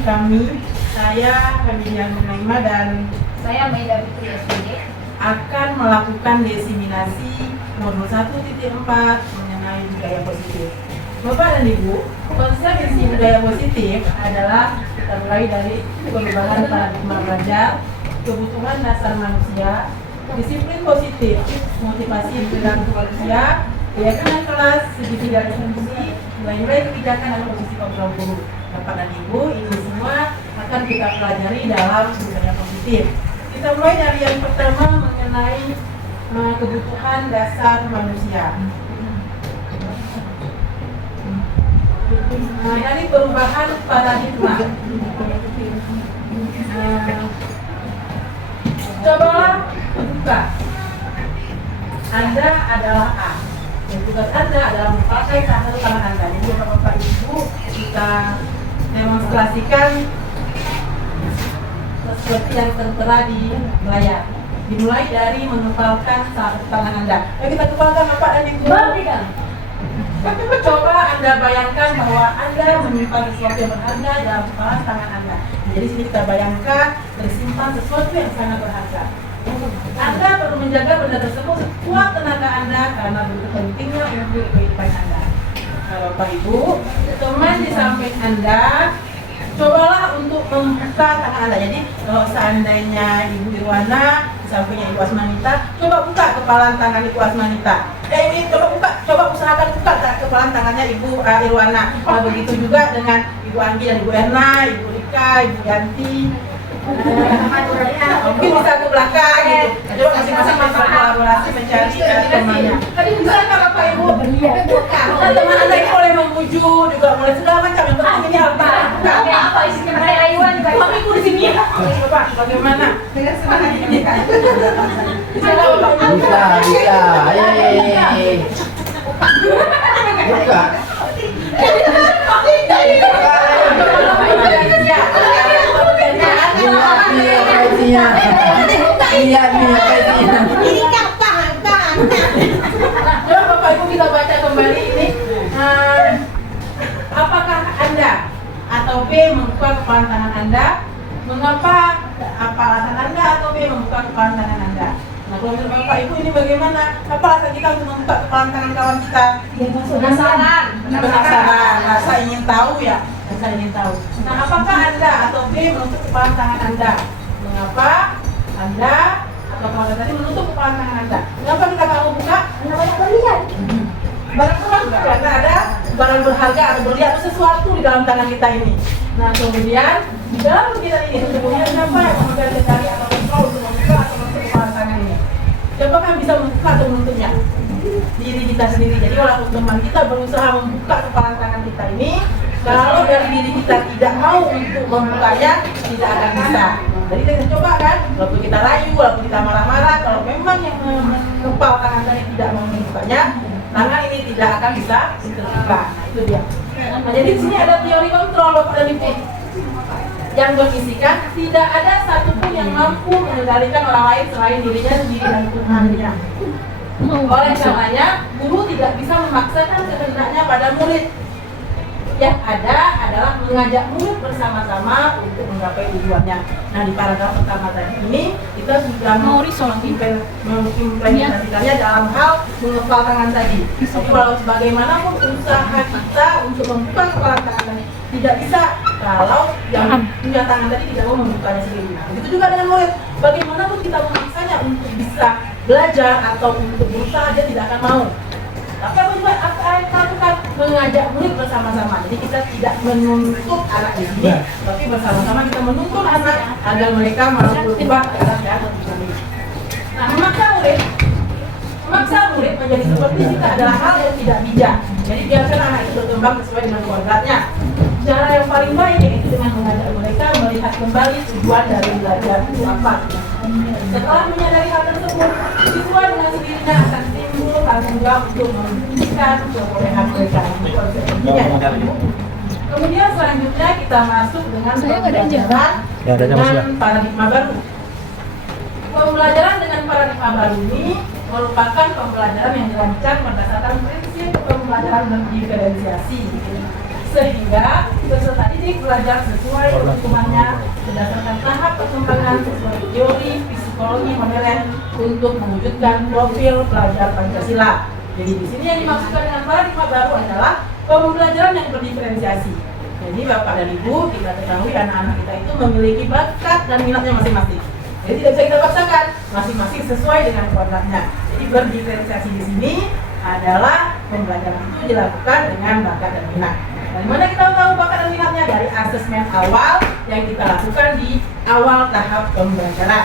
kami, saya Hamidian Munaima dan saya Maida Fitri SPD akan melakukan diseminasi modul 1.4 mengenai budaya positif. Bapak dan Ibu, konsep isi budaya positif adalah kita mulai dari perubahan paradigma belajar, kebutuhan dasar manusia, disiplin positif, motivasi perilaku manusia, keyakinan kelas, segitiga fungsi, nilai-nilai kebijakan dan posisi kontrol guru. Bapak dan Ibu, ini semua akan kita pelajari dalam budaya positif. Kita mulai dari yang pertama mengenai kebutuhan dasar manusia. Dari perubahan paradigma. Cobalah buka. Anda adalah A. Dan tugas Anda adalah memakai salah satu tangan Anda. Jadi Bapak Ibu kita demonstrasikan seperti yang tertera di layar. Dimulai dari mengepalkan salah satu tangan Anda. Ayo kita kepalkan Bapak dan Ibu. Coba Anda bayangkan bahwa Anda menyimpan sesuatu yang berharga dalam kepalan tangan Anda. Jadi sini kita bayangkan tersimpan sesuatu yang sangat berharga. Anda perlu menjaga benda tersebut sekuat tenaga Anda karena begitu pentingnya untuk kehidupan Anda. Kalau Bapak Ibu, teman di samping Anda, cobalah untuk membuka tangan Anda. Jadi kalau seandainya Ibu Irwana di sampingnya Ibu Asmanita, coba buka kepalan tangan Ibu Asmanita. Ini coba usahakan buka kepalan tangannya Ibu Irwana. Nah, begitu juga dengan Ibu Anggi dan Ibu Erna, Ibu Rika, Ibu Yanti. Mungkin bisa ke belakang gitu. Coba masing-masing berkolaborasi mencari temannya. Tadi bisa kan Bapak Ibu? Teman Anda ini boleh memuju juga boleh segala macam. Yang penting ini apa? apa isinya Maria Aywan juga Bapak Ibu di sini. Bapak bagaimana? Dengan semangat ini kan? Bisa. Ayo. Buka. ini kapan? Coba Bapak Ibu kita baca kembali ini. Apakah Anda atau B membuka kepalan tangan Anda? Mengapa? Apa alasan Anda atau B membuka kepalan tangan Anda? Nah, kalau menurut Bapak Ibu ini bagaimana? Apa alasan kita untuk membuka kepalan tangan kawan kita? Penasaran. Rasa ingin tahu ya. Rasa ingin tahu. Nah, apakah Anda atau B menutup kepalan tangan Anda? Mengapa Anda atau kawan tadi menutup kepalan tangan Anda? Kenapa kita nggak mau buka? Karena banyak berlian. Barang berharga, karena ada barang berharga atau berlian atau sesuatu di dalam tangan kita ini. Nah, kemudian di dalam kegiatan ini sesungguhnya siapa yang memegang kendali atau kontrol untuk membuka atau menutup kepalan tangan ini? Siapa yang bisa membuka atau menutupnya? Diri kita sendiri. Jadi walaupun teman kita berusaha membuka kepalan tangan kita ini, kalau dari diri kita tidak mau untuk membukanya, tidak akan bisa. Jadi kita coba kan, walaupun kita rayu, walaupun kita marah-marah, kalau memang yang kepal tangan tadi tidak mau membukanya, tangan ini tidak akan bisa terbuka. Nah, itu dia. Nah, jadi di sini ada teori kontrol Bapak dan Ibu yang berisikan tidak ada satupun yang mampu mengendalikan orang lain selain dirinya sendiri dan Tuhannya. Oleh karenanya, guru tidak bisa memaksakan kehendaknya pada murid. Yang ada adalah mengajak murid bersama-sama untuk menggapai tujuannya. Nah, di paragraf pertama tadi ini kita sudah mengimplementasikannya dalam hal mengepal tangan tadi. Tapi walau bagaimanapun usaha kita untuk membuka kepala tangan tadi tidak bisa kalau yang punya tangan tadi tidak mau membukanya sendiri. Nah, begitu juga dengan murid. Bagaimanapun kita memaksanya untuk bisa belajar atau untuk berusaha, dia tidak akan mau. Tapi apa juga lakukan? Mengajak murid bersama-sama. Jadi kita tidak menuntut anak di sini, tapi bersama-sama kita menuntut anak agar mereka mau berubah dalam yang lebih. Nah, memaksa murid menjadi seperti kita adalah hal yang tidak bijak. Jadi biarkan anak itu berkembang sesuai dengan kodratnya. Cara yang paling baik yaitu dengan mengajak mereka melihat kembali tujuan dari belajar itu apa. Setelah menyadari hal tersebut, siswa dengan sendirinya akan timbul tanggung jawab untuk membuktikan kebolehan mereka. Kemudian selanjutnya kita masuk dengan pembelajaran dengan paradigma baru. Pembelajaran dengan paradigma baru ini merupakan pembelajaran yang dirancang berdasarkan prinsip pembelajaran dan diferensiasi. sehingga peserta didik belajar sesuai kebutuhannya berdasarkan tahap perkembangan sesuai teori psikologi modern untuk mewujudkan profil pelajar Pancasila. Jadi di sini yang dimaksudkan dengan paradigma baru adalah pembelajaran yang berdiferensiasi. Jadi Bapak dan Ibu, kita ketahui anak-anak kita itu memiliki bakat dan minatnya masing-masing. Jadi tidak bisa kita paksakan, masing-masing sesuai dengan kodratnya. Jadi berdiferensiasi di sini adalah pembelajaran itu dilakukan dengan bakat dan minat. Dari mana kita tahu bakat dan minatnya? Dari asesmen awal yang kita lakukan di awal tahap pembelajaran.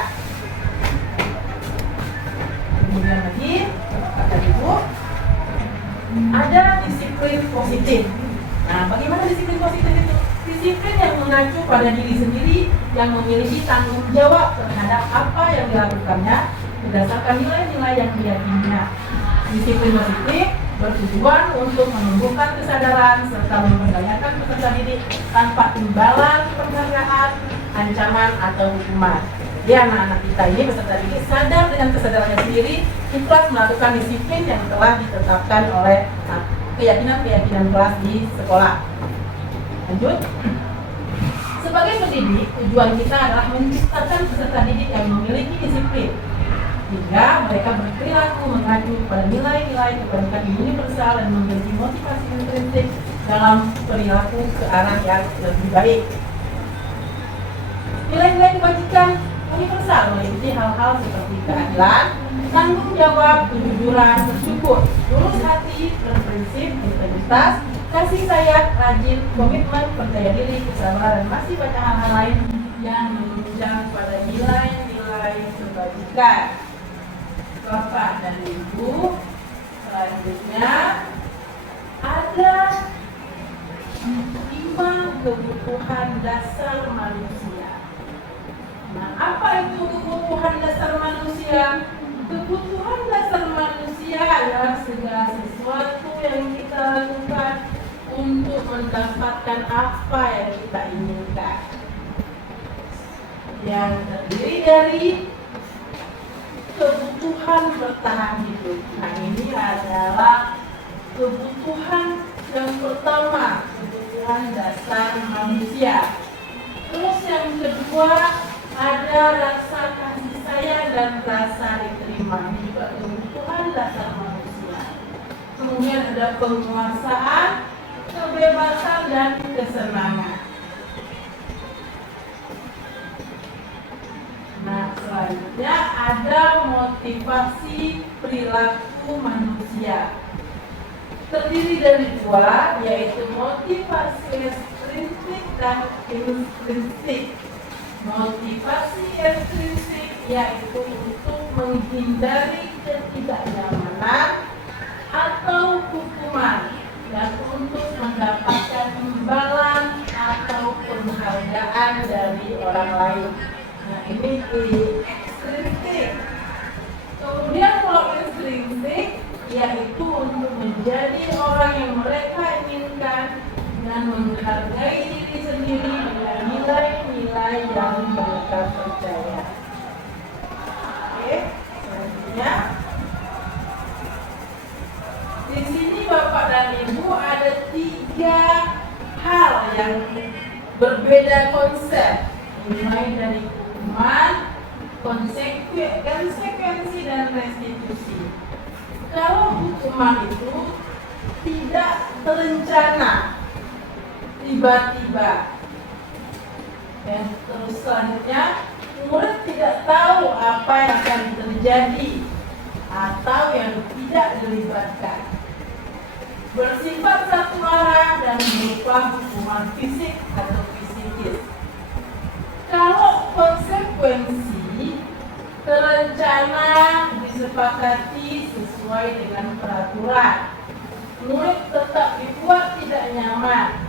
Kemudian lagi, Bapak dan Ibu, ada disiplin positif. Nah, bagaimana disiplin positif itu? Disiplin yang mengacu pada diri sendiri yang memiliki tanggung jawab terhadap apa yang dilakukannya berdasarkan nilai-nilai yang diyakininya. Disiplin positif bertujuan untuk menumbuhkan kesadaran serta memberdayakan peserta didik tanpa imbalan penghargaan, ancaman atau hukuman. Jadi anak-anak kita ini peserta didik sadar dengan kesadarannya sendiri, ikhlas melakukan disiplin yang telah ditetapkan oleh keyakinan-keyakinan kelas di sekolah. Lanjut. Sebagai pendidik, tujuan kita adalah menciptakan peserta didik yang memiliki disiplin hingga mereka berperilaku mengacu pada nilai-nilai kebaikan universal dan memiliki motivasi intrinsik dalam perilaku ke arah yang lebih baik. Nilai-nilai kebajikan universal meliputi hal-hal seperti keadilan, tanggung jawab, kejujuran, bersyukur, tulus hati, berprinsip, integritas, kasih sayang, rajin, komitmen, percaya diri, kesabaran, dan masih banyak hal-hal lain yang menunjang pada nilai-nilai kebajikan. Bapak dan Ibu, selanjutnya ada 5 kebutuhan dasar manusia. Nah, apa itu kebutuhan dasar manusia? Kebutuhan dasar manusia adalah segala sesuatu yang kita lakukan untuk mendapatkan apa yang kita inginkan. Yang terdiri dari kebutuhan bertahan hidup. Nah, ini adalah kebutuhan yang pertama, kebutuhan dasar manusia. Terus yang kedua ada rasa kasih sayang dan rasa diterima. Ini juga kebutuhan dasar manusia. Kemudian ada penguasaan, kebebasan dan kesenangan. Nah, selanjutnya ada motivasi perilaku manusia. Terdiri dari 2, yaitu motivasi ekstrinsik dan intrinsik. Motivasi ekstrinsik yaitu untuk menghindari ketidaknyamanan atau hukuman dan untuk mendapatkan imbalan atau penghargaan dari orang lain. Nah, ini ekstrinsik. Kemudian kalau intrinsik yaitu untuk menjadi orang yang mereka inginkan dan menghargai diri sendiri dengan nilai-nilai yang mereka percaya. Oke, selanjutnya di sini Bapak dan Ibu ada 3 hal yang berbeda konsep, mulai dari hukuman, konsekuensi dan restitusi. Kalau hukuman itu tidak terencana, tiba-tiba, dan terus selanjutnya murid tidak tahu apa yang akan terjadi atau yang tidak dilibatkan, bersifat satu arah dan berupa hukuman fisik atau psikis. Kalau konsekuensi terencana, disepakati sesuai dengan peraturan, murid tetap dibuat tidak nyaman,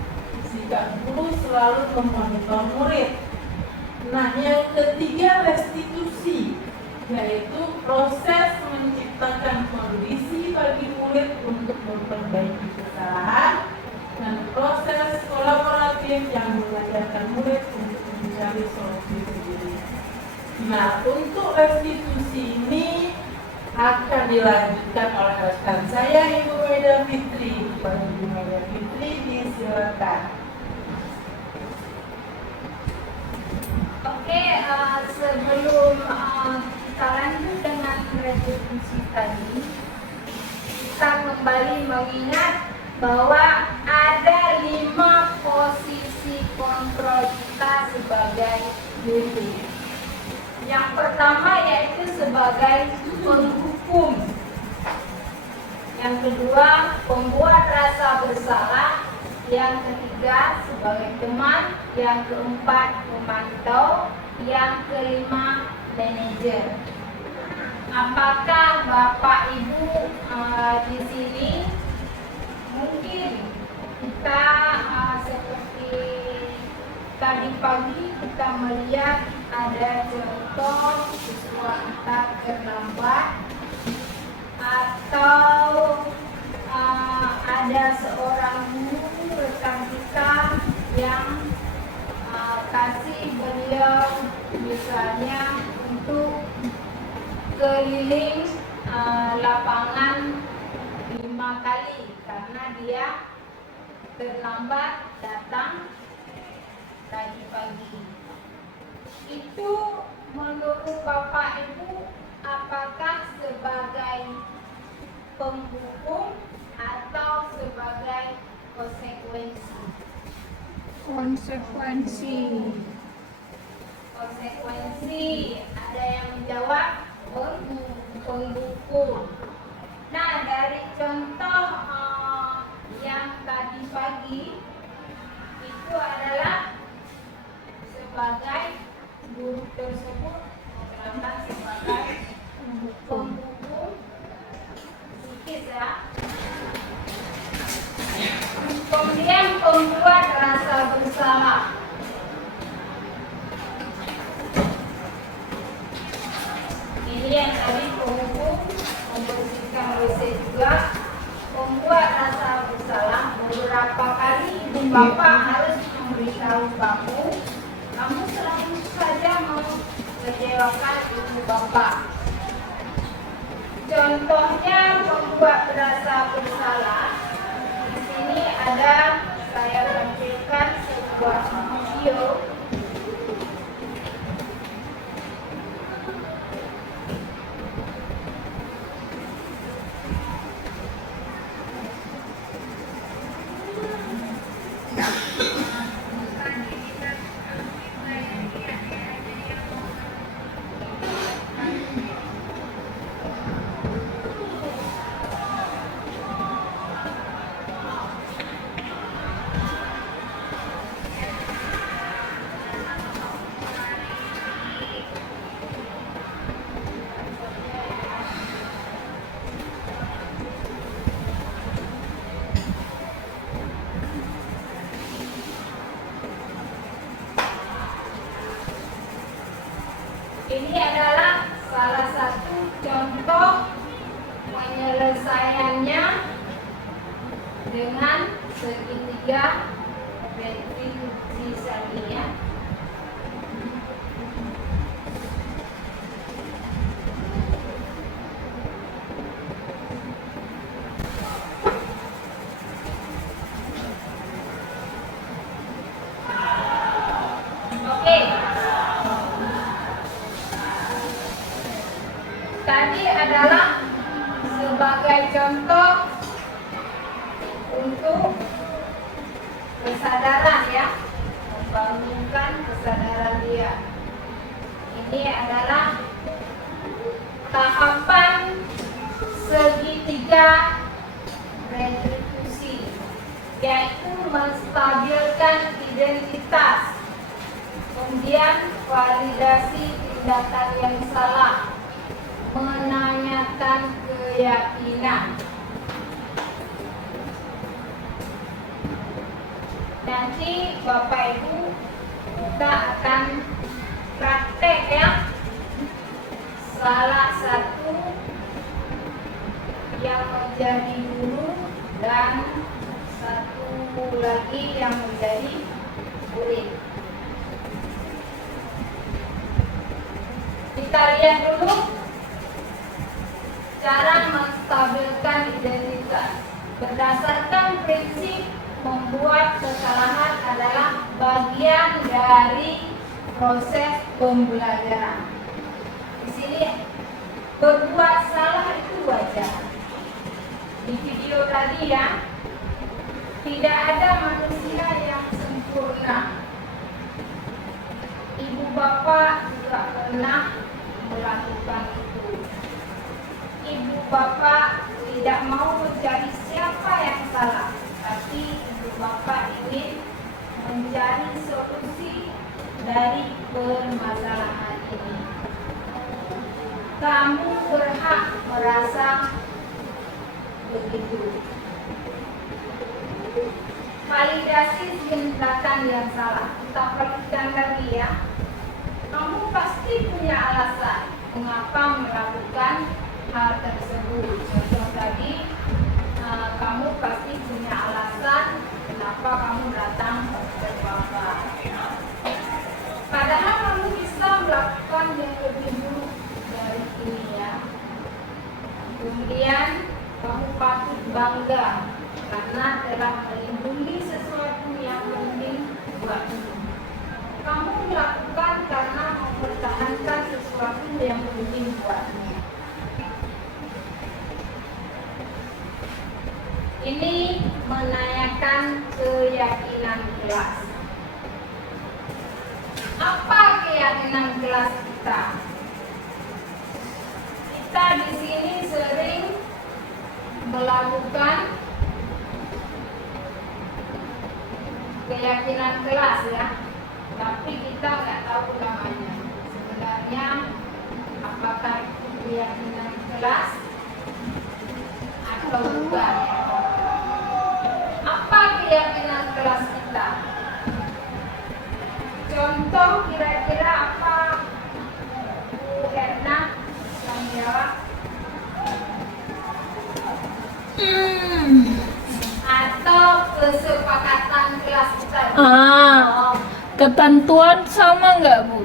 sikap guru selalu memonitor murid. Nah, yang ketiga restitusi, yaitu proses menciptakan kondisi bagi murid untuk memperbaiki kesalahan dan proses kolaboratif yang mengajarkan murid untuk mencari solusi sendiri. Nah, untuk restitusi ini akan dilanjutkan oleh rekan saya Ibu Maida Fitri. Ibu Maida Fitri disilakan sebentar. Oke, sebelum kita lanjut dengan restitusi tadi, kita kembali mengingat bahwa ada 5 posisi kontrol kita sebagai juri. Yang pertama yaitu sebagai penghukum. Yang kedua, pembuat rasa bersalah. Yang ketiga, sebagai teman. Yang keempat, memantau. Yang kelima, manajer. Apakah Bapak Ibu di sini mungkin kita seperti tadi pagi kita melihat ada contoh siswa kita terlambat atau ada seorang guru rekan kita yang kasih beliau misalnya untuk keliling lapangan 5 kali karena dia terlambat datang tadi pagi. Itu menurut Bapak Ibu apakah sebagai penghukum atau sebagai konsekuensi? Konsekuensi. Ada yang menjawab penghukum. Nah, dari contoh yang tadi pagi itu adalah sebagai guru tersebut terlambat sebagai penghukum. Sedikit ya. Kemudian pembuat rasa bersalah. Ini yang tadi penghukum, membersihkan WC juga. Membuat rasa bersalah, beberapa kali ibu bapak harus memberitahu kamu selalu saja mengecewakan ibu bapak. Contohnya membuat rasa bersalah. Di sini ada saya tampilkan sebuah video. Ini adalah salah satu contoh penyelesaiannya dengan segitiga retribusi salinian. Oke. Tadi adalah sebagai contoh untuk kesadaran ya, membangunkan kesadaran dia. Ini adalah tahapan segitiga retribusi, yaitu menstabilkan identitas, kemudian validasi tindakan yang salah, menanyakan keyakinan. Nanti Bapak Ibu kita akan praktek ya. Salah satu yang menjadi guru dan satu lagi yang menjadi murid. Kita lihat dulu cara menstabilkan identitas berdasarkan prinsip membuat kesalahan adalah bagian dari proses pembelajaran. Di sini berbuat salah itu wajar. Di video tadi ya, tidak ada manusia yang sempurna. Ibu bapak juga pernah melakukan itu. Ibu bapak tidak mau mencari siapa yang salah, tapi ibu bapak ingin mencari solusi dari permasalahan ini. Kamu berhak merasa begitu. Validasi tindakan yang salah. Kita perhatikan lagi ya. Kamu pasti punya alasan mengapa melakukan hal tersebut. Contoh tadi, kamu pasti punya alasan kenapa kamu datang ke bapak. Padahal kamu bisa melakukan yang lebih buruk dari ini ya. Kemudian kamu patut bangga karena telah melindungi sesuatu yang penting buatmu. Kamu melakukan karena mempertahankan sesuatu yang penting buatmu. Ini menanyakan keyakinan kelas. Apa keyakinan kelas kita? Kita di sini sering melakukan keyakinan kelas ya, tapi kita nggak tahu namanya. Sebenarnya apakah itu keyakinan kelas atau bukan? Apa keyakinan kelas kita? Contoh kira-kira apa? Bu Erna yang jawab. Atau kesepakatan kelas kita. Ketentuan sama nggak Bu?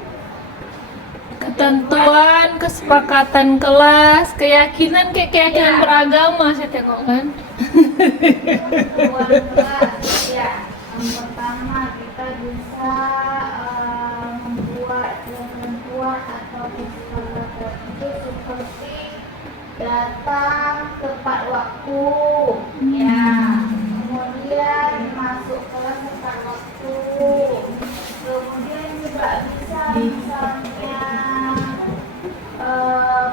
Ketentuan, kesepakatan kelas, keyakinan kayak keyakinan Ya. beragama saya tengok kan. Ketentuan kelas ya. Yang pertama kita bisa membuat ketentuan atau kesepakatan itu seperti datang tepat waktu ya, kemudian masuk kelas tepat waktu, kemudian juga bisa misalnya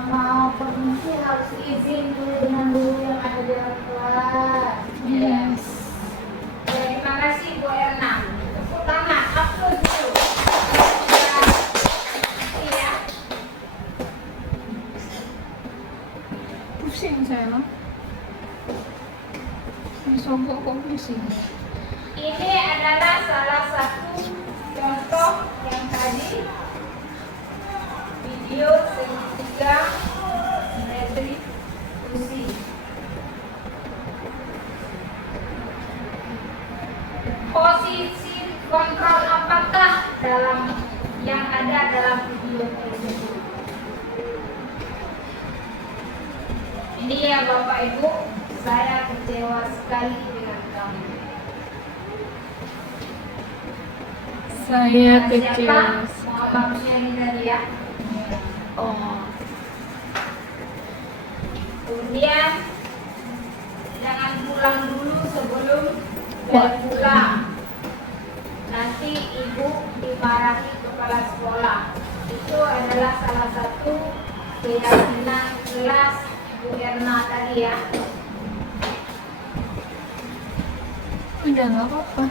mau permisi harus izin dulu dengan guru yang ada di dalam kelas. Yes. Terima kasih Bu Erna. Tepuk tangan, upload dulu. Iya. Pusing saya lah. Disogok kok pusing. Ini adalah salah satu contoh yang tadi video segitiga retribusi. Posisi kontrol apakah dalam yang ada dalam video tersebut? Ini ya Bapak Ibu, saya kecewa sekali dengan kamu. Saya Siapa? kecewa. Manusia ini tadi ya. Oh. Kemudian jangan pulang dulu sebelum bel pulang. Nanti ibu dimarahi kepala sekolah. Itu adalah salah satu keyakinan kelas Bu Erna tadi ya. Udah nggak apa-apa.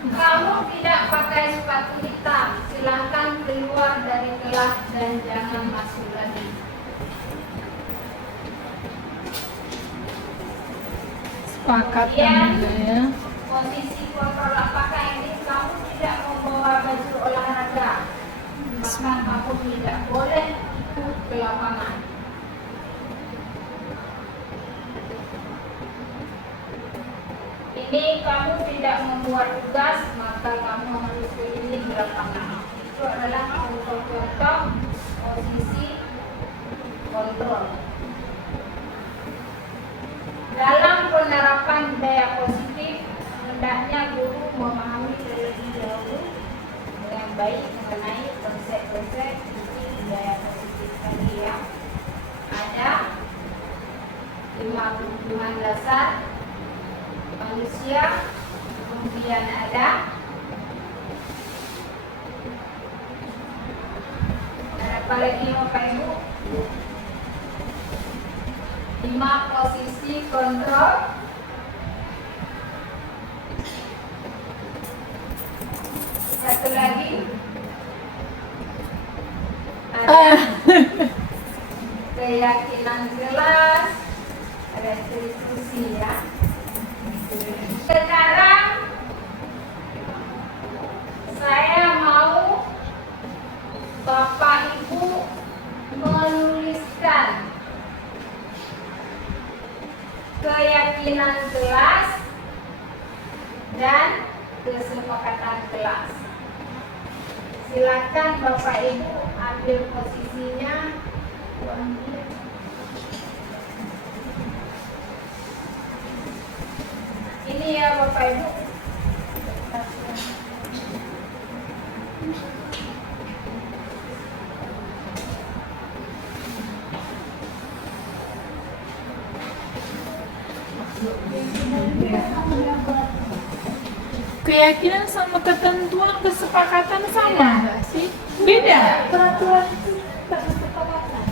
Kamu tidak pakai sepatu hitam, silahkan keluar dari kelas dan jangan masuk lagi. Sepakat Kemudian, juga ya. posisi kontrol apakah ini kamu tidak membawa baju olahraga, maka kamu tidak boleh ikut ke lapangan. Ini kamu tidak membuat tugas, maka kamu harus keliling di lapangan. Itu adalah contoh-contoh posisi kontrol. Dalam penerapan budaya positif, hendaknya guru memahami terlebih dahulu dengan baik mengenai konsep-konsep isi budaya positif tadi ya. Ada 5 kebutuhan dasar manusia, kemudian ada apa lagi Bapak Ibu? 5 posisi kontrol. Satu lagi ada keyakinan jelas, ada diskusi ya. Sekarang saya mau Bapak Ibu menuliskan keyakinan kelas dan kesepakatan kelas. Silakan Bapak Ibu ambil posisinya. Ini ya Bapak Ibu. Keyakinan sama ketentuan kesepakatan sama nggak sih? Beda. Peraturan itu kesepakatan.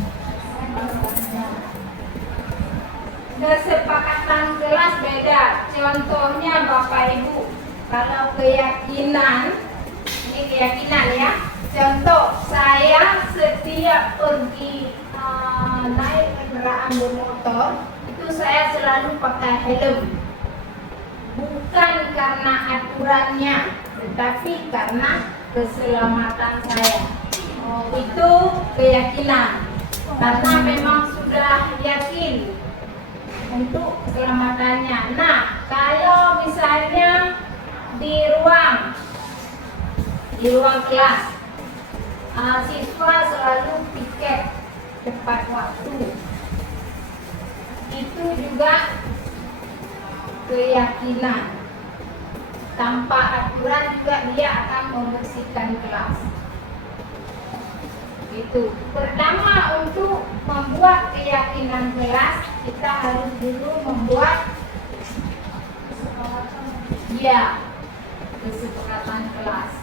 Kesepakatan kelas beda. Contohnya Bapak Ibu, kalau keyakinan, ini keyakinan ya. Contoh, saya setiap pergi naik kendaraan bermotor itu saya selalu pakai helm. Bukan karena aturannya, tetapi karena keselamatan saya. Itu keyakinan. Karena memang sudah yakin untuk keselamatannya. Nah, kalau misalnya di ruang kelas, siswa selalu piket tepat waktu. Itu juga keyakinan. Tanpa aturan juga dia akan membersihkan kelas. Itu. Pertama, untuk membuat keyakinan kelas, kita harus dulu membuat kesepakatan kelas.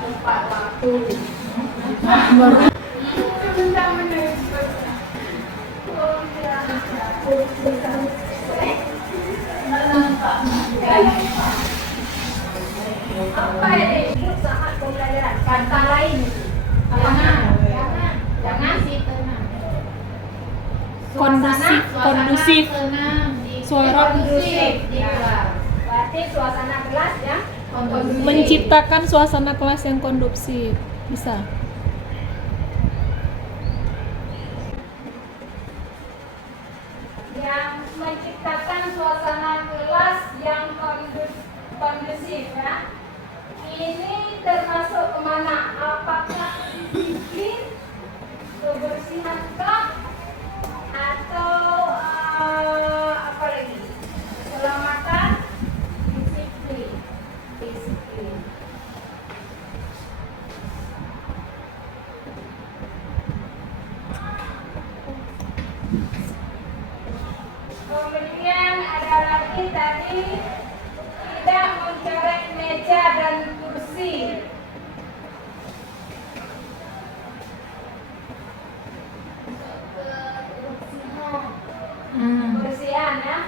Tepat waktu. Apa ini? Sangat pembelajaran. Kata lain. Jangan sih tenang. Kondusif. Suara Kondusif. Berarti suasana kelas ya. Kondusif. menciptakan suasana kelas yang kondusif. Bisa. Yang menciptakan suasana kelas yang kondusif ya. Ini termasuk kemana? Apakah disiplin, kebersihan kelas, atau apa lagi? Keselamatan, disiplin. Kemudian ada lagi tadi, tidak mencoret meja dan kursi. Kebersihan ya.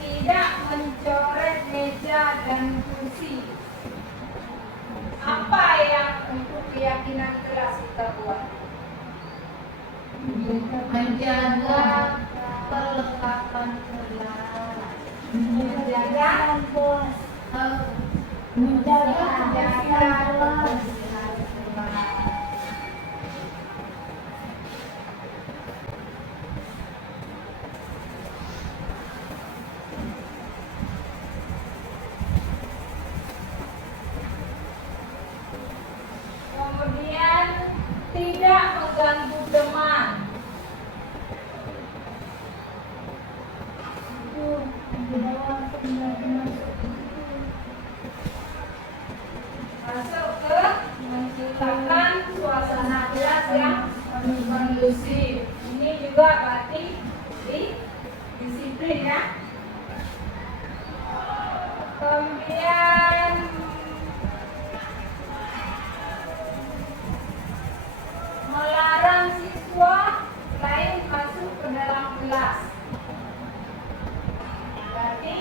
Tidak mencoret meja dan kursi. menjaga kelengkapan kelas, menjaga kebersihan kelas. Kemudian tidak mengganggu teman. Masuk ke menciptakan suasana kelas yang kondusif. Ini juga berarti disiplin ya. Kemudian melarang siswa lain masuk ke dalam kelas. Berarti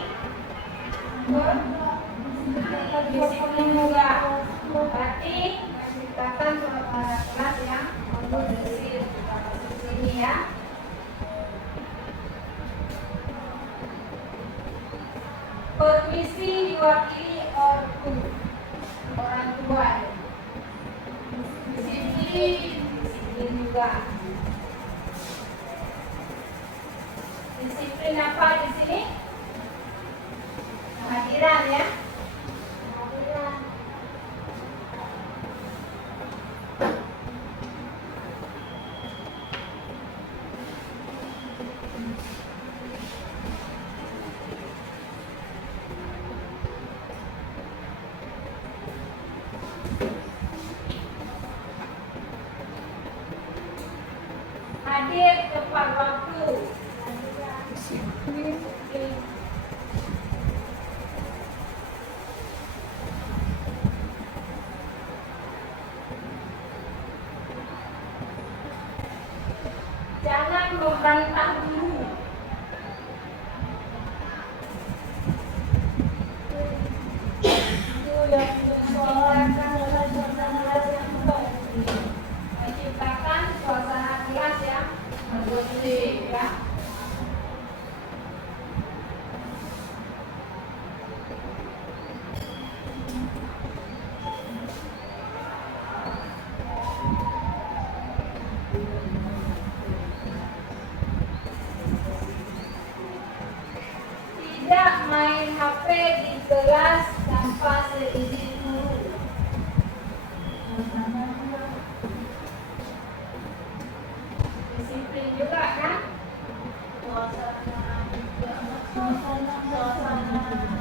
disiplin juga. Berarti menciptakan suasana kelas yang kondusif. Kita masuk sini ya. Permisi diwakili orang tua. Disiplin juga. Disiplin apa di sini? Kehadiran ya. Kehadiran. Hadir tepat waktu. Jangan membantah guru. Menciptakan suasana kelas yang kondusif ya. Tidak main HP di kelas tanpa seizin guru. Disiplin juga kan?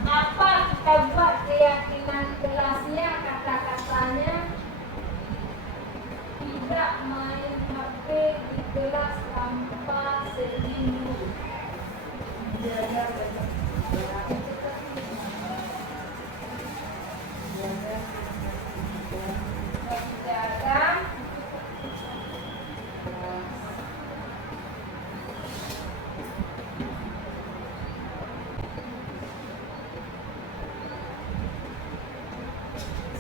Apa kita buat keyakinan kelasnya, kata-katanya tidak main HP di kelas tanpa seizin guru. Menjaga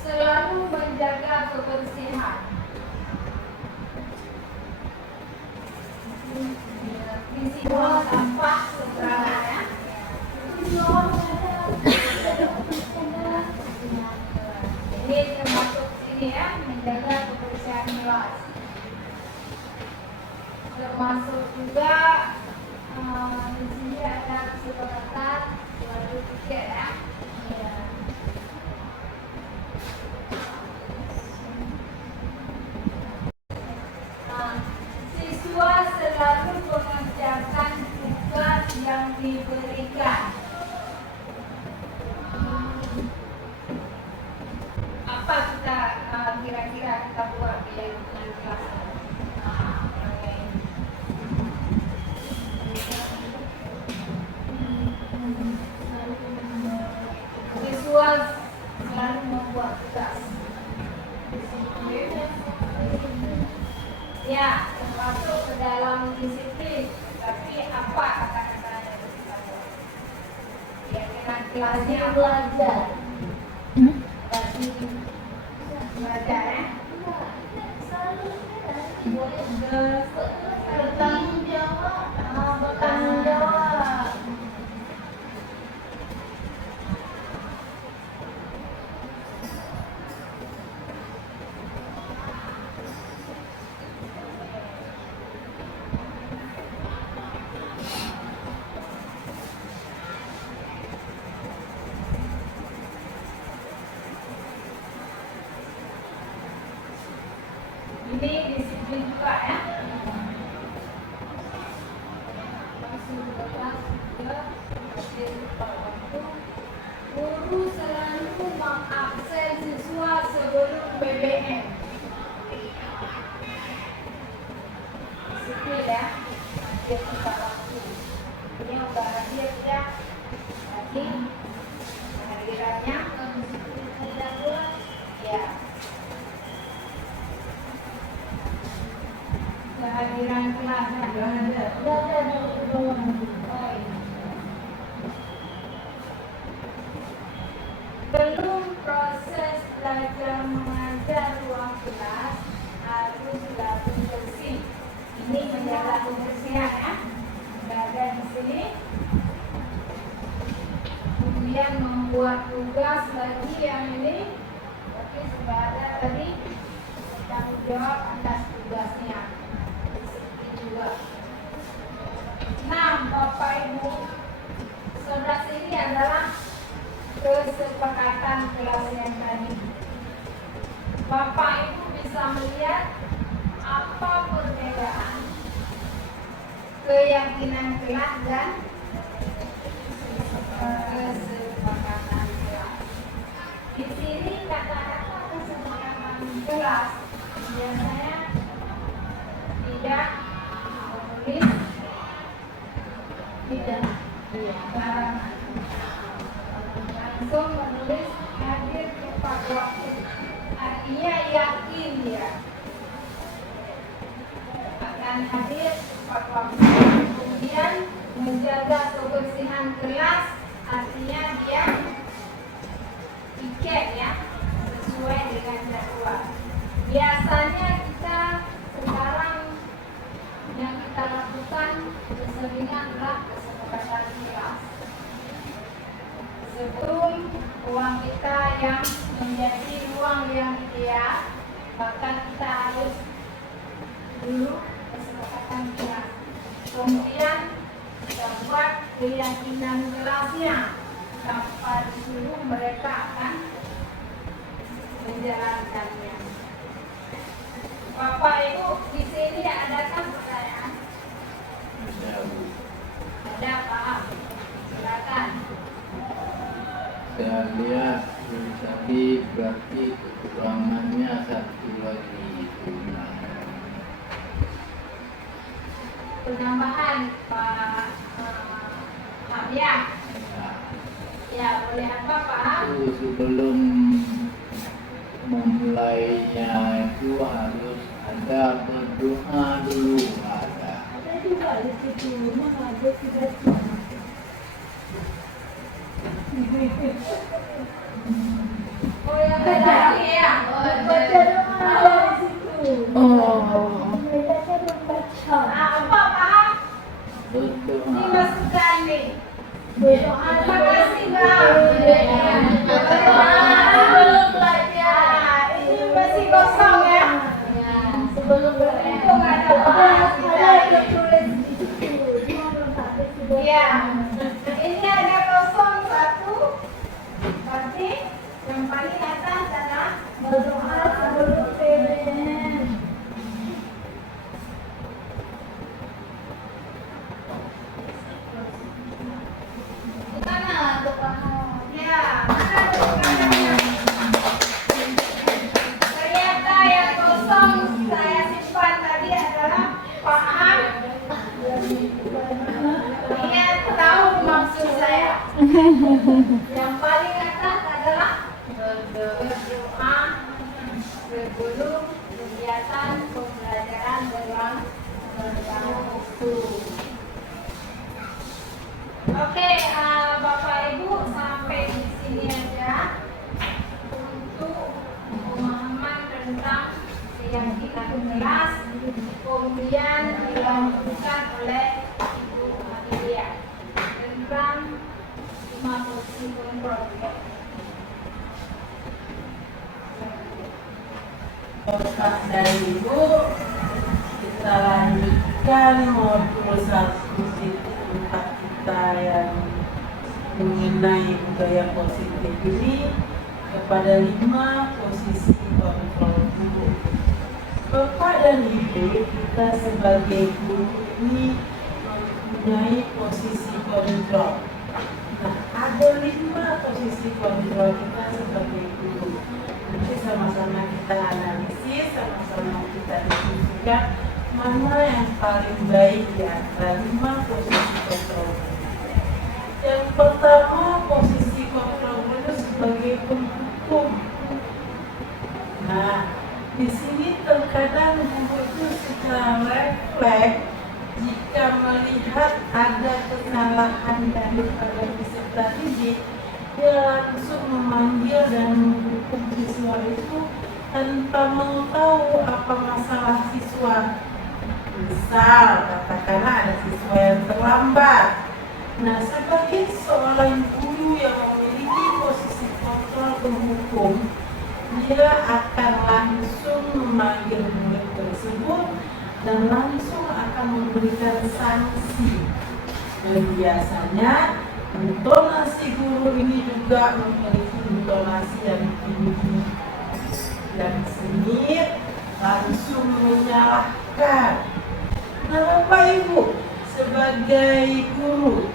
selalu menjaga kebersihan. Isi buang sampah sembarangan. Ini termasuk sini ya, menjaga kebersihan kelas. Termasuk juga di sini ada kesepakatan 23 ya. Siswa selalu mengerjakan tugas yang diberikan. Apa kita kira-kira kita buat di lingkungan kelas? Siswa selalu membuat tugas. Ya, termasuk ke dalam disiplin. Tapi apa kata-katanya kita buat? Ya, dengan kelasnya belajar. Belajar ya? Bertanggung jawab. Bertanggung jawab. Ini disiplin juga ya. Guru selalu mengabsen siswa sebelum BBM. Disiplin ya. Dia tepat waktu. Ini udah hadir ya. Tadi kehadirannya ya. Kehadiran kelasnya belum proses belajar mengajar ruang kelas harus dilakukan bersih. Ini menjaga kebersihan ya. Sudah ada di sini. Kemudian membuat tugas lagi yang ini, tapi sudah ada tadi bertanggung jawab atas tugasnya. Juga. Nah, Bapak Ibu, saudara ini adalah kesepakatan kelas yang tadi. Bapak Ibu bisa melihat apa perbedaan keyakinan kelas dan kesepakatan kelas. Di sini kata-kata kesepakatan kelas biasanya tidak tidak barangan, langsung menulis hadir tepat waktu, artinya yakin dia akan hadir tepat waktu. Kemudian menjaga kebersihan kelas, artinya dia tiket ya, sesuai dengan jadwal. Biasanya kita sekarang yang kita lakukan keseringanlah kesepakatan kelas. Sebelum ruang kita yang menjadi ruang yang ideal, maka kita harus dulu kesepakatan kelas. Kemudian kita buat keyakinan kelasnya, tanpa disuruh mereka akan menjalankannya. Bapak Ibu, di sini adakah pertanyaan? Ada Pak, silakan. Saya lihat tadi berarti kekurangannya satu lagi itu. Penambahan Pak ya. Ya, boleh apa Pak? Itu sebelum memulainya itu harus ada berdoa dulu ada. Ada juga di situ, memang ada tidak. Oh yang tadi ya. Baca doa di situ. Bacanya membaca. Apa Pak? Berdoa. Ini masukkan nih. Berdoa. Terima kasih Bang. Belum belajar. Ini masih kosong ya. Sebelum Itu nggak ada apa-apa. ada yang tulis di situ. Dia melengkapi sebelum. Iya. Ini ada kosong satu. Berarti yang paling atas adalah Berdoa sebelum PBM. mana doanya? Ya, mana doanya? Ternyata yang kosong saya simpan tadi adalah paham. Dia tahu maksud saya. Yang paling atas adalah berdoa sebelum kegiatan pembelajaran dalam waktu. Oke, Bapak Ibu sampai di sini aja untuk pemahaman tentang keyakinan kelas Kemudian dilanjutkan oleh Ibu Maria tentang 5 posisi kontrol. Bapak dan Ibu, kita lanjutkan modul 1.4 kita yang mengenai budaya positif ini kepada 5 posisi kontrol guru. Bapak dan Ibu, kita sebagai guru ini mempunyai posisi kontrol. Nah, ada 5 posisi kontrol kita sebagai guru. Nanti sama-sama kita analisis, sama-sama kita diskusikan mana yang paling baik di antara 5 posisi kontrol. Yang pertama, posisi kontrol itu sebagai penghukum. Nah, di sini terkadang guru itu secara refleks jika melihat ada kesalahan daripada peserta didik, dia langsung memanggil dan menghukum siswa itu tanpa mengetahui apa masalah siswa. Misal, katakanlah ada siswa yang terlambat. Nah, sebagai seorang guru yang memiliki posisi kontrol penghukum, dia akan langsung memanggil murid tersebut dan langsung akan memberikan sanksi. Dan biasanya intonasi guru ini juga memiliki intonasi yang tinggi, yang sengit, langsung menyalahkan. Nah, Bapak Ibu, sebagai guru,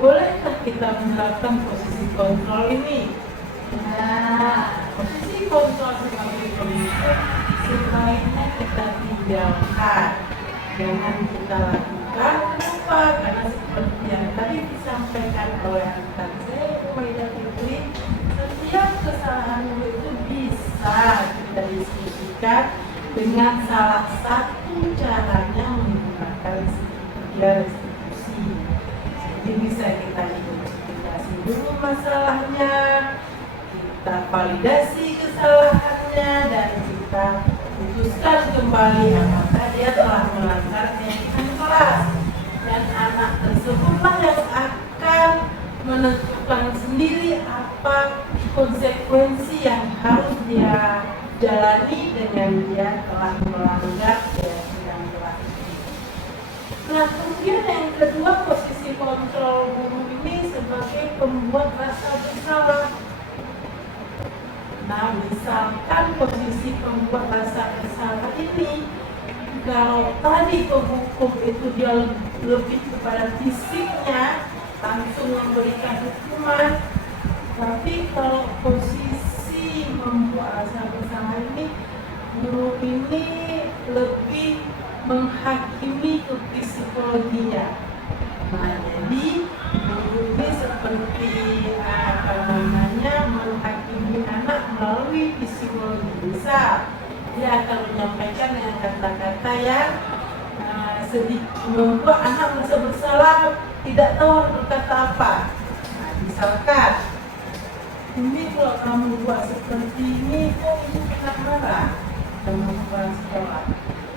bolehkah kita menerapkan posisi kontrol ini? Nah, posisi kontrol sebagai penghukum sebaiknya kita tinggalkan, jangan kita lakukan. Kenapa? Karena seperti yang tadi disampaikan oleh rekan saya, Umaydah Fitri, setiap kesalahan itu bisa kita diskusikan dengan salah satu caranya menggunakan restitusi. Jadi bisa kita identifikasi dulu masalahnya, kita validasi kesalahannya, dan kita putuskan kembali apakah dia telah melanggarnya di kelas. Dan anak tersebutlah yang akan menentukan sendiri apa konsekuensi yang harus dia jalani dengan dia telah melanggar yang sedang berlaku. Nah, kemudian yang kedua, posisi kontrol guru ini sebagai pembuat rasa bersalah. Nah, misalkan posisi pembuat rasa bersalah ini, kalau tadi penghukum itu dia lebih kepada fisiknya, langsung memberikan hukuman. Tapi kalau posisi membuat rasa bersalah ini, guru ini lebih menghakimi ke psikologinya. Nah, jadi guru ini seperti menghakimi anak melalui psikologi. Misal, dia akan menyampaikan dengan kata-kata yang sedikit membuat anak merasa bersalah, tidak tahu harus berkata apa. Nah, misalkan, ini kalau kamu buat seperti ini, kok ibu kena marah sama kepala sekolah.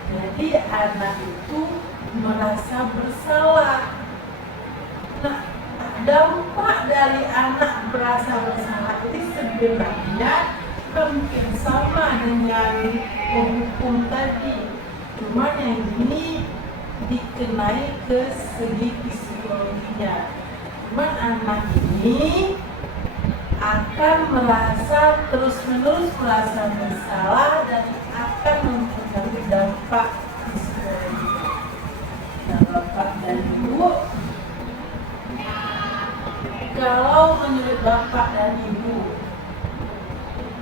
Jadi anak itu merasa bersalah. Nah, dampak dari anak merasa bersalah ini sebenarnya hampir sama dengan penghukum tadi. Cuma yang ini dikenai ke segi psikologinya. Cuma anak ini akan merasa terus-menerus merasa bersalah dan akan mempengaruhi dampak psikologi. Nah, Bapak dan Ibu, kalau menurut Bapak dan Ibu,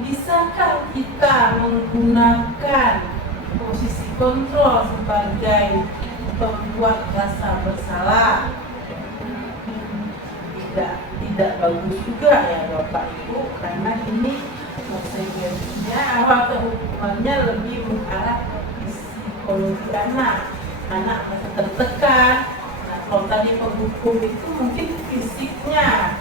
bisakah kita menggunakan posisi kontrol sebagai pembuat rasa bersalah? Tidak bagus juga ya Bapak Ibu, karena ini konsekuensinya awal kehukumannya lebih mengarah ke psikologi anak. Anak merasa tertekan. Nah, kalau tadi penghukum itu mungkin fisiknya,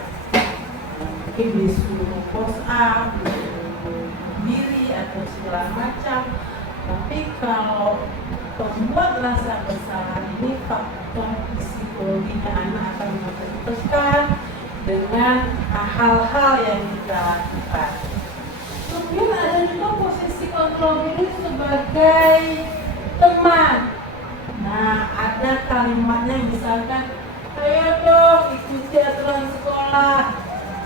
mungkin disuruh push up, disuruh diri atau segala macam. Tapi kalau pembuat rasa bersalah ini faktor psikologinya anak akan tertekan dengan hal-hal yang kita lakukan. Kemudian ada juga posisi kontrol diri sebagai teman. Nah, ada kalimatnya misalkan, ayo dong ikuti aturan sekolah,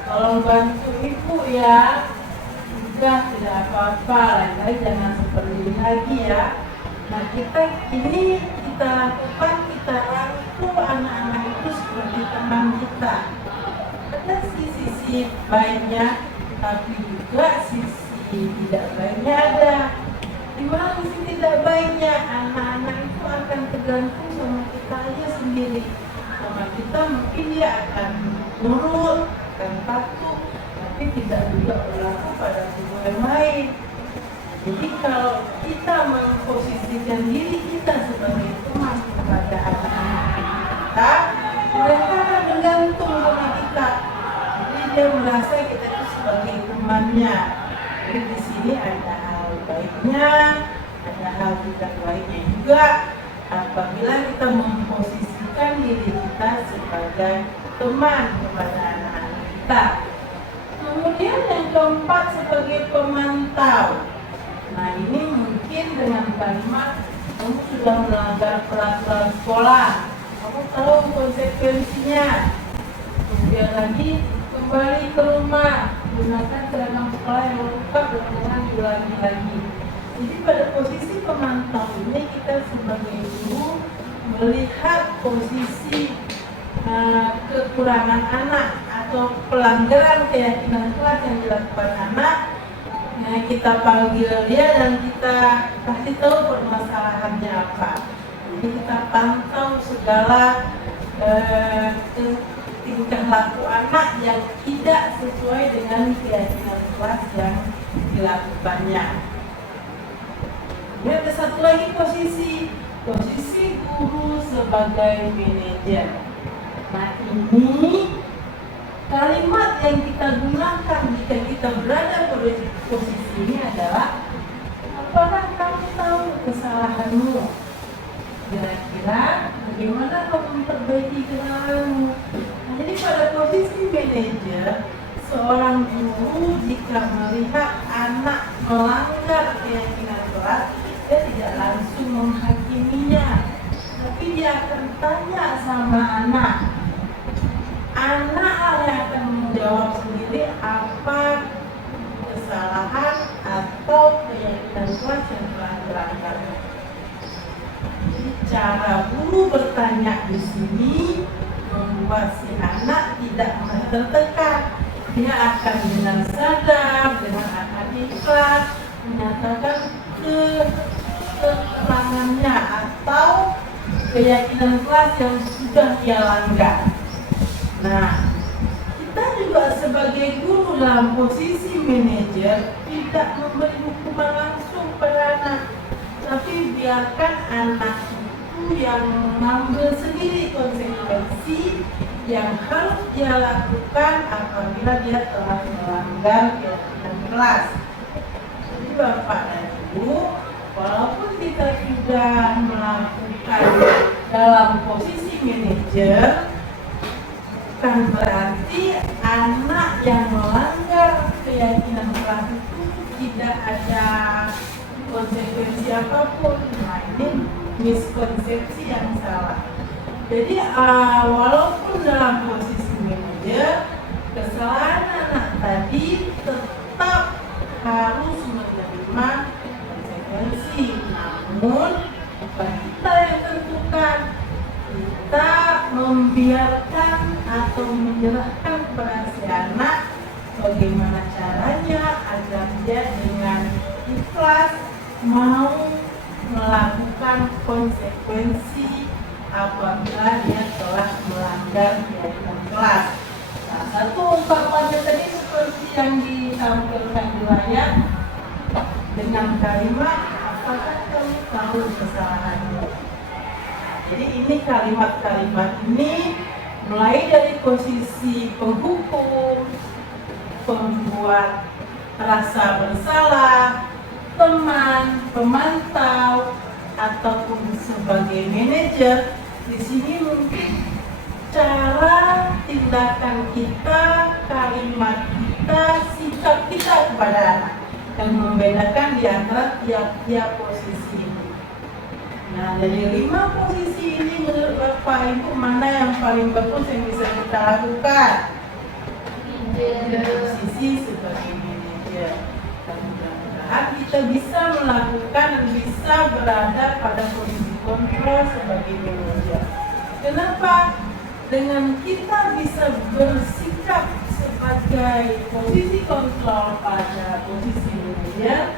tolong bantu ibu ya. Udah, tidak apa-apa, lain-lain jangan seperti ini lagi ya. Nah, kita lakukan, kita rangkul anak-anak itu seperti teman kita. Ada sisi baiknya, tapi juga sisi tidak baiknya ada. Di mana sisi tidak baiknya, anak-anak itu akan tergantung sama kita aja sendiri. Sama kita mungkin dia akan nurut, akan patuh, tapi tidak juga berlaku pada tubuh yang lain. Jadi kalau kita memposisikan diri kita sebagai teman kepada anak-anak kita, mereka akan bergantung sama kita. Jadi dia merasa kita itu sebagai temannya. Jadi di sini ada hal baiknya, ada hal tidak baiknya juga. Apabila kita memposisikan diri kita sebagai teman kepada anak-anak kita. Kemudian yang keempat sebagai pemantau. Nah, ini mungkin dengan kalimat kamu sudah melanggar peraturan sekolah, kamu tahu konsekuensinya. Kemudian lagi kembali ke rumah, gunakan seragam sekolah yang lengkap dan jangan diulangi lagi. Jadi pada posisi pemantau ini kita sebagai guru melihat posisi kekurangan anak atau pelanggaran keyakinan kelas yang dilakukan anak. Nah, kita panggil dia dan kita kasih tahu permasalahannya apa. Jadi kita pantau segala tingkah laku anak yang tidak sesuai dengan keyakinan kelas yang dilakukannya. Ini ada satu lagi posisi guru sebagai manajer. Nah, ini kalimat yang kita gunakan jika kita berada pada posisi ini adalah, apakah kamu tahu kesalahanmu? Kira-kira bagaimana kamu memperbaiki kesalahanmu? Nah, jadi pada posisi manajer, seorang guru jika melihat anak melanggar keyakinan kelas, dia tidak langsung menghakiminya, tapi dia akan tanya sama anak. Anak yang akan menjawab sendiri apa kesalahan atau keyakinan kelas yang telah dilanggar. Jadi cara guru bertanya di sini membuat si anak tidak merasa tertekan. Dia akan dengan sadar, dengan akan ikhlas menyatakan keterangannya atau keyakinan kelas yang sudah dia langgar. Nah, kita juga sebagai guru dalam posisi manajer tidak memberi hukuman langsung pada anak, tapi biarkan anak itu yang mengambil sendiri konsekuensi yang harus dia lakukan apabila dia telah melanggar keyakinan kelas. Jadi Bapak dan Ibu, walaupun kita sudah melakukan dalam posisi manajer, bukan berarti anak yang melanggar keyakinan kelas itu tidak ada konsekuensi apapun. Nah, ini miskonsepsi yang salah. Jadi walaupun dalam posisi manajer, kesalahan anak tadi tetap harus menerima konsekuensi. Namun bukan kita yang tentukan. Kita membiarkan atau menyerahkan kepada si anak bagaimana caranya agar dia dengan ikhlas mau melakukan konsekuensi apabila dia telah melanggar keyakinan kelas. Nah, satu ungkapannya tadi seperti yang ditampilkan di layar dengan kalimat, apakah kamu tahu kesalahanmu? Jadi ini kalimat-kalimat ini mulai dari posisi penghukum, pembuat rasa bersalah, teman, pemantau, ataupun sebagai manajer, di sini mungkin cara tindakan kita, kalimat kita, sikap kita kepada anak yang membedakan di antara tiap-tiap posisi ini. Nah, dari 5 posisi ini menurut Bapak Ibu mana yang paling bagus yang bisa kita lakukan? Posisi sebagai manajer. Dan mudah-mudahan kita bisa melakukan dan bisa berada pada posisi kontrol sebagai manajer. Kenapa? Dengan kita bisa bersikap sebagai posisi kontrol pada posisi manajer,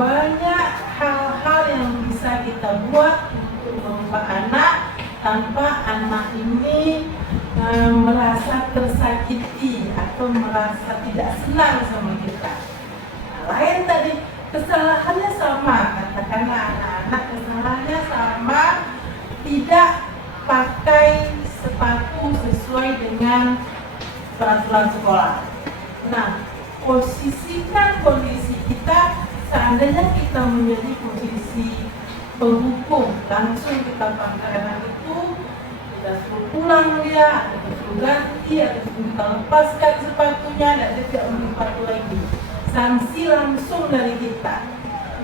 banyak hal-hal yang bisa kita buat untuk merubah anak tanpa anak ini merasa tersakiti atau merasa tidak senang sama kita. Nah, lain tadi kesalahannya sama, katakanlah anak-anak kesalahannya sama, tidak pakai sepatu sesuai dengan peraturan sekolah. Nah, posisikan kondisi kita, seandainya kita menjadi posisi penghukum, langsung kita panggil anak itu, kita suruh pulang dia, atau suruh ganti, atau kita lepaskan sepatunya, dan dia tidak beli sepatu lagi. Sanksi langsung dari kita.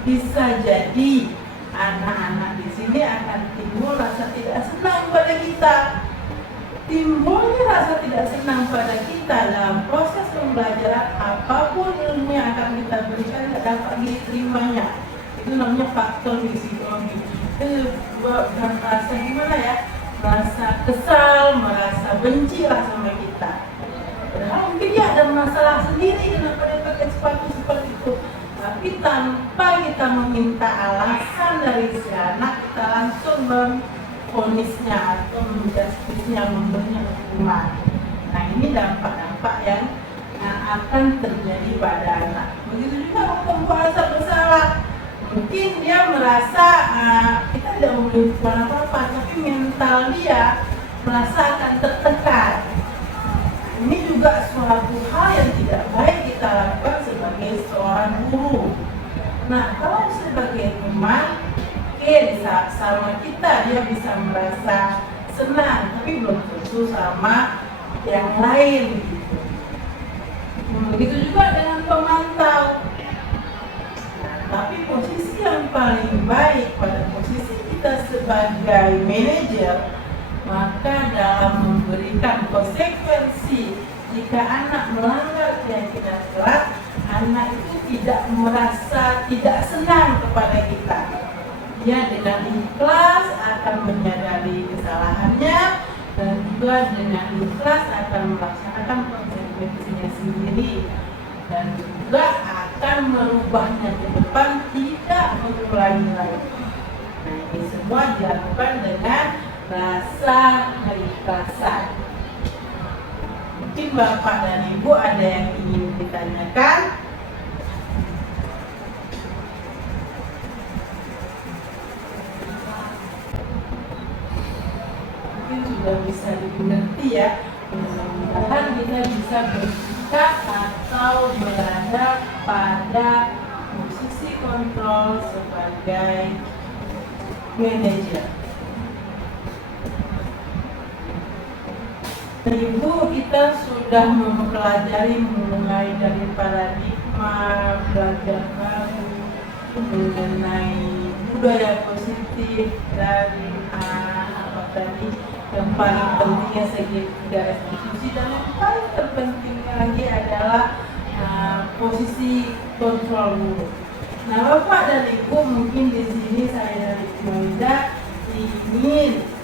Bisa jadi anak-anak di sini akan timbul rasa tidak senang pada kita. Timbulnya rasa tidak senang pada kita dalam proses pembelajaran, apapun ilmu yang akan kita berikan tidak dapat diterimanya. Itu namanya faktor psikologi. Itu merasa gimana ya? Merasa kesal, merasa benci lah sama kita. Padahal mungkin dia ada masalah sendiri kenapa dia pakai sepatu seperti itu. Tapi tanpa kita meminta alasan dari si anak, kita langsung memvonisnya atau menjustisnya, memberinya hukuman. Nah, ini dampak-dampak yang akan terjadi pada anak. Begitu juga waktu merasa bersalah. Mungkin dia merasa kita tidak memberi hukuman apa-apa, tapi mental dia merasa akan tertekan. Ini juga suatu hal yang tidak baik kita lakukan sebagai seorang guru. Nah, kalau sebagai teman, sama kita dia bisa merasa senang, tapi belum tentu sama yang lain gitu. Begitu juga dengan pemantau. Nah, tapi posisi yang paling baik pada posisi kita sebagai manajer, maka dalam memberikan konsekuensi jika anak melanggar keyakinan kelas, anak itu tidak merasa tidak senang kepada kita. Dia dengan ikhlas akan menyadari kesalahannya dan juga dengan ikhlas akan melaksanakan konsekuensinya sendiri dan juga akan merubahnya ke depan, tidak mengulangi lagi. Nah, ini semua dilakukan dengan rasa keikhlasan. Mungkin Bapak dan Ibu ada yang ingin ditanyakan? Mungkin sudah bisa dimengerti ya. Mudah-mudahan kita bisa bersikap atau berada pada posisi kontrol sebagai manajer. Ibu, kita sudah mempelajari mulai dari paradigma, belajar baru mengenai budaya positif dari apa tadi yang paling pentingnya segi restitusi, dan yang paling terpentingnya lagi adalah posisi kontrol guru. Nah, Bapak dan Ibu, mungkin di sini saya dari Maida ingin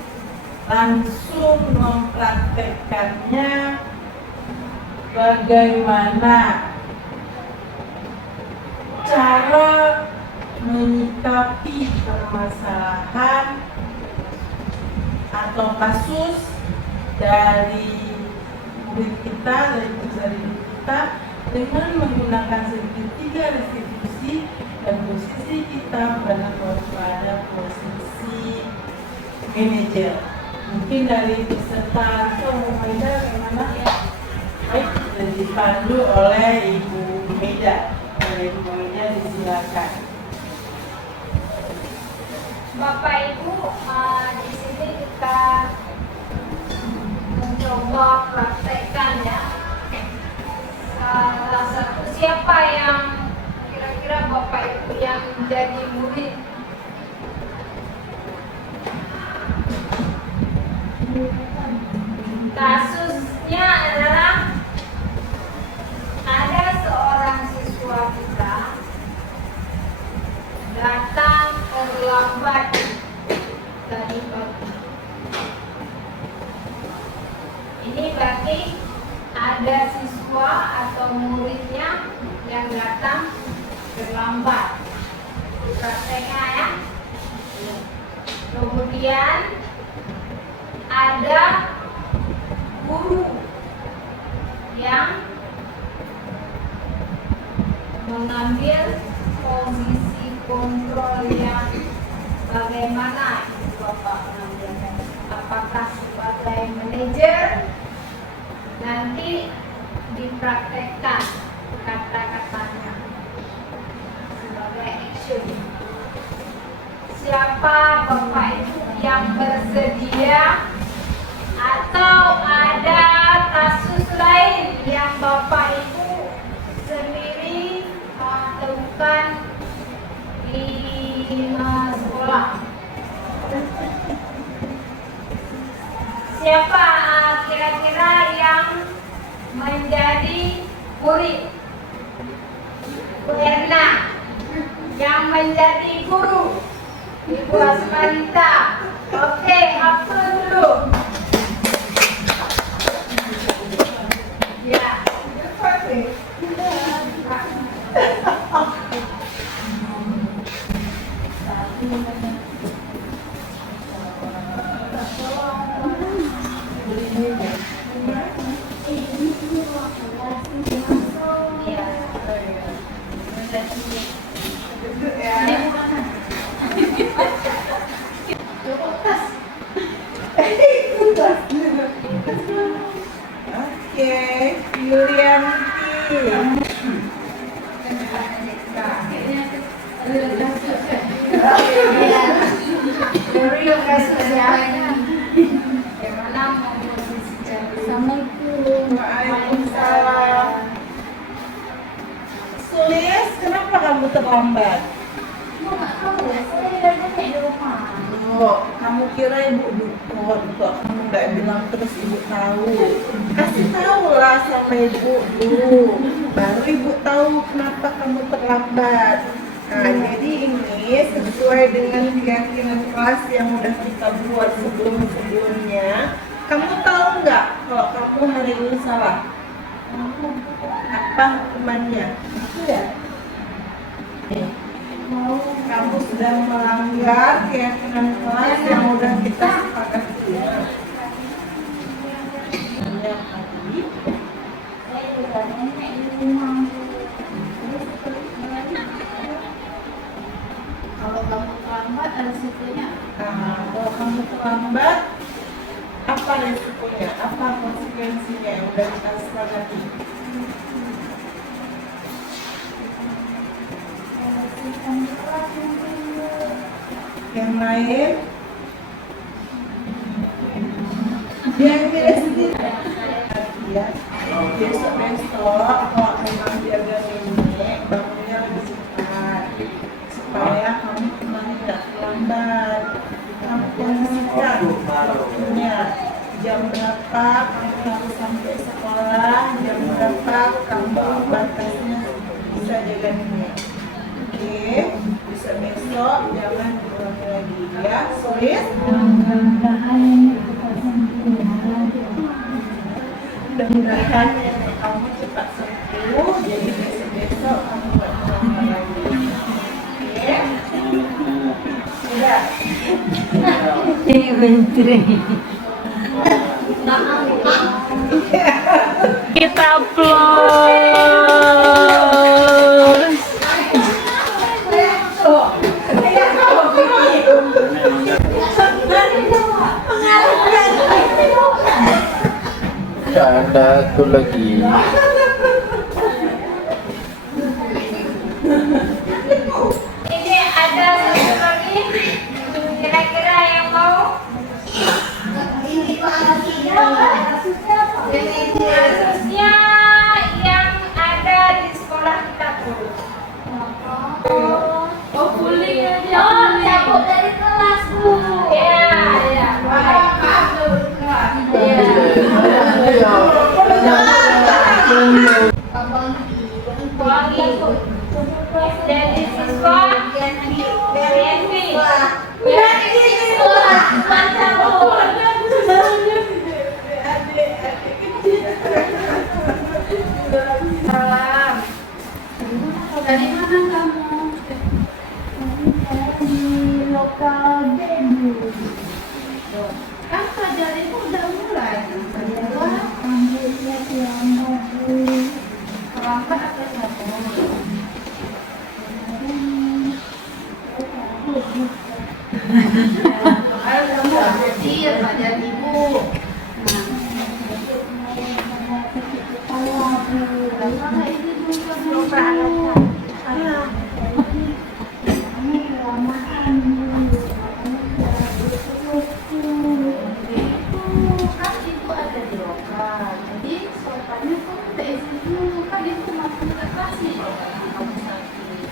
langsung mempraktekkannya bagaimana cara menyikapi permasalahan atau kasus dari murid kita, dari didik kita, dengan menggunakan segitiga restitusi dan posisi kita pada posisi manajer. Mungkin dari peserta langsung Maida bagaimana ya? Baik, dipandu oleh Ibu Maida. Ibu Maida di sini Silakan. Bapak Ibu, di sini kita mencoba praktekkan ya. Salah satu siapa yang kira-kira Bapak Ibu yang jadi murid? Kasusnya adalah ada seorang siswa kita datang terlambat tadi pagi. Ini berarti ada siswa atau muridnya yang datang terlambat. Prakteknya ya. Kemudian ada guru yang mengambil posisi kontrol yang bagaimana itu Bapak mengambilkan? Apakah sebagai manajer? Nanti dipraktekkan kata-katanya sebagai action. Siapa Bapak Ibu yang bersedia? Atau ada kasus lain yang Bapak Ibu sendiri temukan di sekolah? Siapa kira-kira yang menjadi murid? Bu Erna yang menjadi guru, Ibu Asmarita. Oke, hafal dulu. Ya. Oke, Yulianti. Dari kasus ya. Bagaimana memposisikan? Assalamualaikum. Waalaikumsalam. Sulis, kenapa kamu terlambat? Kamu kira ibu dukun kok, kamu nggak bilang terus ibu tahu. Kasih tahu lah sama ibu dulu, baru ibu tahu kenapa kamu terlambat. Nah, jadi ini sesuai dengan keyakinan kelas yang udah kita buat sebelumnya. Kamu tahu nggak kalau kamu hari ini salah? Apa hukumannya? Tidak. Kamu sudah melanggar keyakinan kelas yang udah kita sepakati. Kalau kamu terlambat, resikonya Kalau kamu terlambat, apa resikonya? Apa konsekuensinya yang udah kita sepakati? Yang lain? Yang milih sendiri. Ya, besok-besok kalau memang jaga nenek, bangunnya lebih cepat supaya kamu kembali tidak terlambat. Kamu kondisikan waktunya, jam berapa kamu harus sampai sekolah, jam berapa kamu batasnya bisa jaga nenek. Oke, besok jangan diulangi lagi ya, Sulis. Mudah-mudahan kamu cepat sembuh, jadi besok kamu nggak terulang lagi. Oke, sudah. kita applause. Ada satu lagi. Kan pelajaran itu udah mulai. Kedua, kelompok atau satu. Harus kamu hadir pelajaran ibu. Nah, itu juga kan itu ada di lokal. Jadi soalnya kamu TS dulu kan itu masuk ke kasih kamu sakit.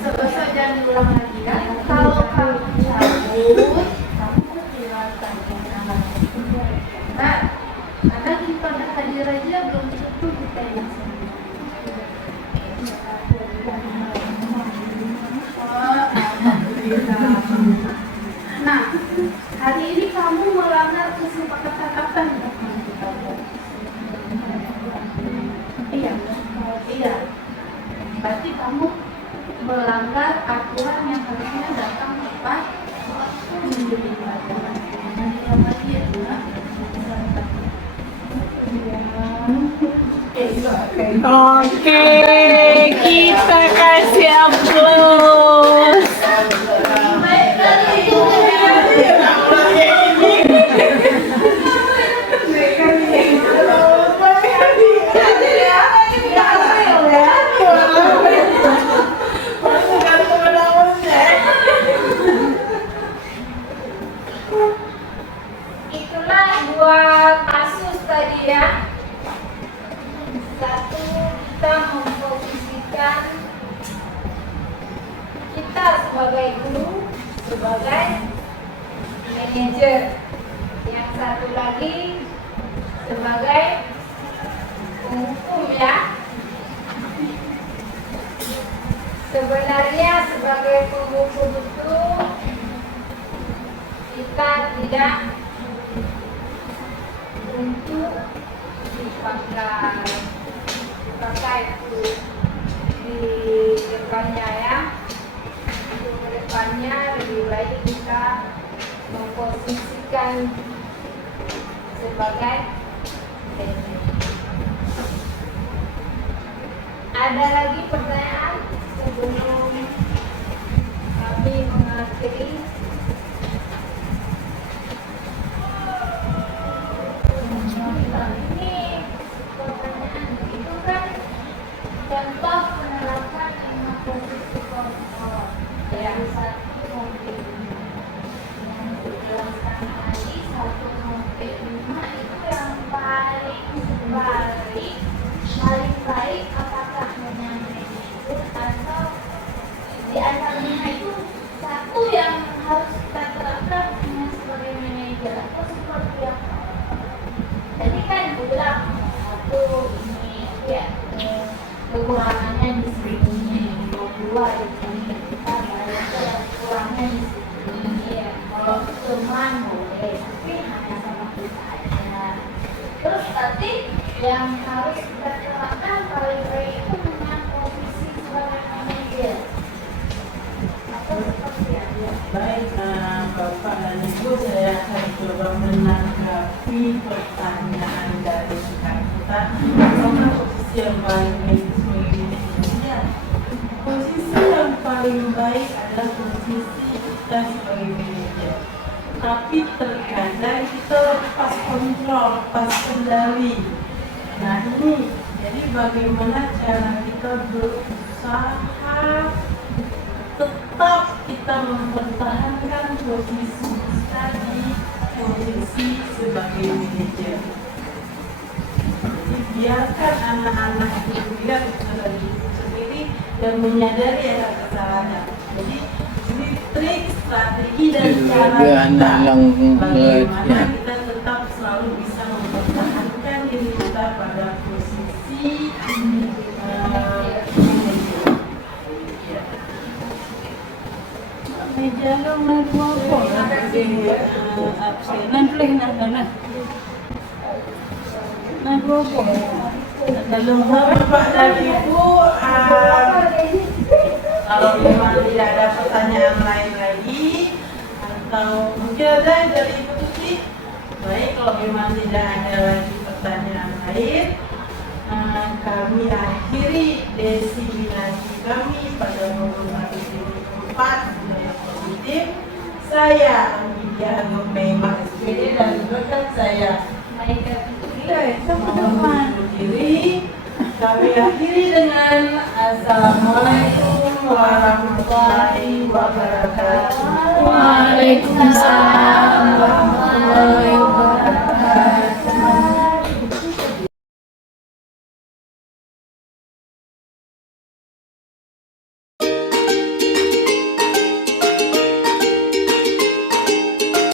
Sebesar jangan diulang lagi ya. Kalau kamu cabut, kamu hilangkan. Nah, karena kita pada hadir aja belum tentu kita yang Nah, hari ini kamu melanggar kesepakatan apa nih? Iya, iya. Berarti kamu melanggar aturan yang harusnya datang tepat waktu menjadi pelajaran. Yang lagi ya, Oke, kita kasih aplaus. Itulah dua kasus tadi ya. Satu, kita memposisikan kita sebagai guru, sebagai manajer. Yang satu lagi sebagai penghukum ya. Sebenarnya sebagai penghukum itu kita tidak untuk dipakai itu di depannya ya. Untuk ke depannya lebih baik kita memposisikan sebagai manajer. Ada lagi pertanyaan sebelum kami mengakhiri? Ini pertanyaan itu kan contoh penerapan 5 posisi kontrol dari 1 sampai 5. Yang dijelaskan tadi 1 sampai 5 itu yang paling baik apakah dengan manajer atau di antaranya itu satu yang harus kita terapkan sebagai manajer atau seperti apa? Tadi kan bilang satu ini ya kekurangannya di sini, kedua di sini kita bayar kurangnya di sini ya. Kalau teman boleh, tapi hanya sama kita aja. Terus tadi yang harus kita terapkan paling baik itu dengan posisi sebagai manajer atau seperti apa? Baik, Bapak dan Ibu, saya akan coba menanggapi pertanyaan dari kita. Apakah posisi yang paling baik sebagai manajer? Posisi yang paling baik adalah posisi kita sebagai manajer. Tapi terkadang kita lepas kontrol, lepas kendali. Nah ini, jadi bagaimana cara kita berusaha tetap kita mempertahankan posisi kita di posisi sebagai manajer. Jadi biarkan anak-anak itu lihat dari sendiri dan menyadari ada kesalahannya. Jadi ini trik, strategi dan cara kita bagaimana kita tetap selalu bisa mempertahankan diri kita pada posisi manajer. Jalur dua pola absenan play na dua pola. Bapak dan Ibu, kalau memang tidak ada pertanyaan lain lagi atau mungkin ada dari Ibu Tuti, baik. Kalau memang tidak ada lagi pertanyaan lain, kami akhiri destinasi kami pada nomor 4 budaya positif. Saya Anggia Gomema SPD dan rekan saya mohon diri. Kami akhiri dengan Assalamualaikum warahmatullahi wabarakatuh. Waalaikumsalam.